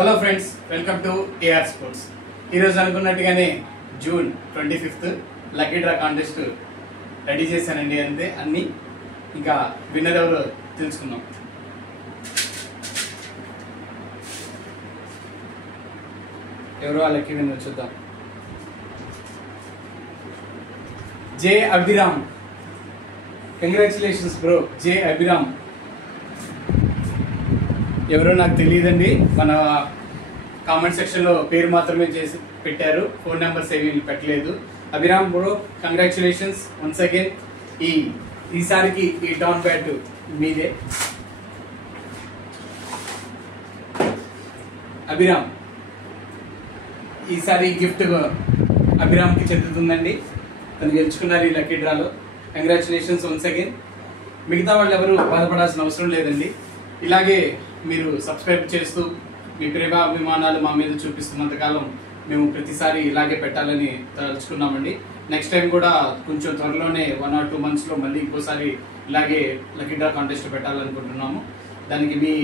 Hello friends, welcome to AR sports. ఈరోజు అనుకున్నట్టుగానే June 25th lucky draw contest ready చేశానండి. అంతే అన్ని. ఇంకా విన్నర్ ఎవరో తెలుసుకుందాం. ఎవరో ఆ లక్కీ విన్నర్ చూద్దాం. జే అభిరామ్. కంగ్రాచులేషన్స్ బ్రో, జే అభిరామ్. ఎవరో నాకు తెలియదండి. మన కామెంట్ సెక్షన్లో పేరు మాత్రమే చేసి పెట్టారు, ఫోన్ నెంబర్స్ ఏమీ పెట్టలేదు. Abhiram bro, congratulations once again. ఈసారికి ఈ టాన్ బ్యాట్ మీదే. అభిరామ్, ఈసారి గిఫ్ట్ అభిరామ్కి చెందుతుందండి. తను గెలుచుకున్నారు ఈ లక్కీ డ్రాలో. Congratulations once again. మిగతా వాళ్ళు ఎవరు బాధపడాల్సిన అవసరం లేదండి. ఇలాగే మీరు సబ్స్క్రైబ్ చేస్తూ మీ ప్రేమాభిమానాలు మా మీద చూపిస్తున్నంతకాలం మేము ప్రతిసారి ఇలాగే పెట్టాలని తలుచుకున్నామండి. నెక్స్ట్ టైం కూడా కొంచెం త్వరలోనే 1 or 2 monthsలో మళ్ళీ ఇంకోసారి ఇలాగే లక్కీ డ్రా కాంటెస్ట్ పెట్టాలనుకుంటున్నాము. దానికి మీ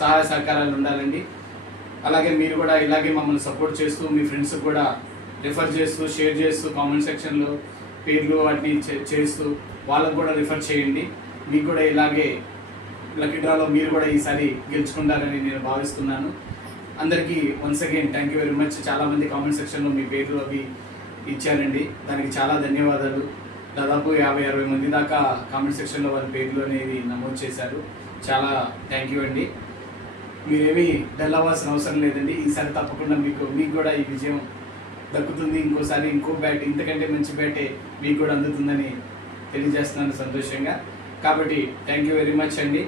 సహాయ సహకారాలు ఉండాలండి. అలాగే మీరు కూడా ఇలాగే మమ్మల్ని సపోర్ట్ చేస్తూ మీ ఫ్రెండ్స్ కూడా రిఫర్ చేస్తూ షేర్ చేస్తూ కామెంట్ సెక్షన్లో పేర్లు వాటిని చేస్తూ వాళ్ళకు కూడా రిఫర్ చేయండి. మీకు కూడా ఇలాగే లక్కీ డ్రాలో మీరు కూడా ఈసారి గెలుచుకుంటారని నేను భావిస్తున్నాను. అందరికీ once again thank you very much. చాలామంది కామెంట్ సెక్షన్లో మీ పేర్లు అవి ఇచ్చారండి, దానికి చాలా ధన్యవాదాలు. దాదాపు 50-60 మంది దాకా కామెంట్ సెక్షన్లో వాళ్ళ పేర్లు అనేది నమోదు చేశారు. చాలా థ్యాంక్ యూ అండి. మీరేమీ డల్ అవ్వాల్సిన అవసరం లేదండి. ఈసారి తప్పకుండా మీకు కూడా ఈ విజయం దక్కుతుంది. ఇంకోసారి ఇంకో బ్యాట్, ఇంతకంటే మంచి బ్యాటే మీకు కూడా అందుతుందని తెలియజేస్తున్నాను సంతోషంగా. కాబట్టి థ్యాంక్ యూ వెరీ మచ్ అండి.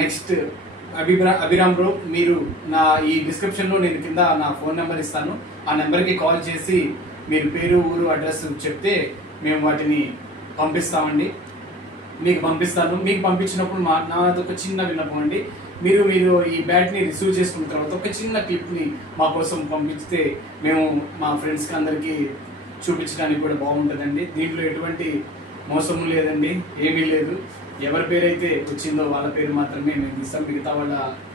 నెక్స్ట్ అభిరామ్ బ్రో, మీరు నా ఈ డిస్క్రిప్షన్లో నేను కింద నా ఫోన్ నెంబర్ ఇస్తాను. ఆ నెంబర్కి కాల్ చేసి మీరు పేరు, ఊరు, అడ్రస్ చెప్తే మేము వాటిని పంపిస్తామండి. మీకు పంపిస్తాను. మీకు పంపించినప్పుడు నాది ఒక చిన్న విన్నపం అండి. మీరు ఈ బ్యాట్ని రిసీవ్ చేసుకున్న తర్వాత ఒక చిన్న క్లిప్ని మా కోసం పంపిస్తే మేము మా ఫ్రెండ్స్కి అందరికీ చూపించడానికి కూడా బాగుంటుందండి. దీంట్లో ఎటువంటి మోసం లేదండి, ఏమీ లేదు. ఎవరి పేరు అయితే వచ్చిందో వాళ్ళ పేరు మాత్రమే మేము ఇస్తాం. మిగతా వాళ్ళ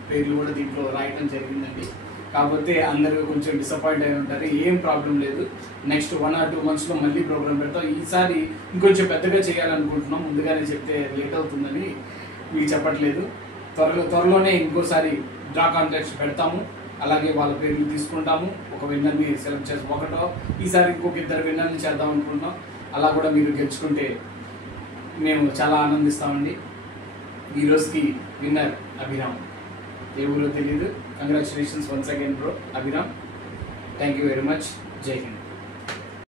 పేర్లు కూడా దీంట్లో రాయటం జరిగిందండి. కాకపోతే అందరూ కొంచెం డిసప్పాయింట్ అయి ఉంటారు. ఏం ప్రాబ్లం లేదు. నెక్స్ట్ 1 or 2 monthsలో మళ్ళీ ప్రోగ్రామ్ పెడతాం. ఈసారి ఇంకొంచెం పెద్దగా చేయాలనుకుంటున్నాం. ముందుగానే చెప్తే లేట్ అవుతుందని మీకు చెప్పట్లేదు. త్వరలోనే ఇంకోసారి డ్రా కాంటెస్ట్ పెడతాము. అలాగే వాళ్ళ పేర్లు తీసుకుంటాము. ఒక విన్నర్ని సెలెక్ట్ చేస్తాం. ఒకటో ఈసారి ఇంకొక 2 విన్నర్ని చేద్దాం అనుకుంటున్నాం. అలా కూడా మీరు గెలుచుకుంటే మేము చాలా ఆనందిస్తామండి. ఈరోజుకి విన్నర్ అభిరామ్. ఏ ఊరో తెలియదు. Congratulations once again bro Abhiram. Thank you very much. జై హింద్.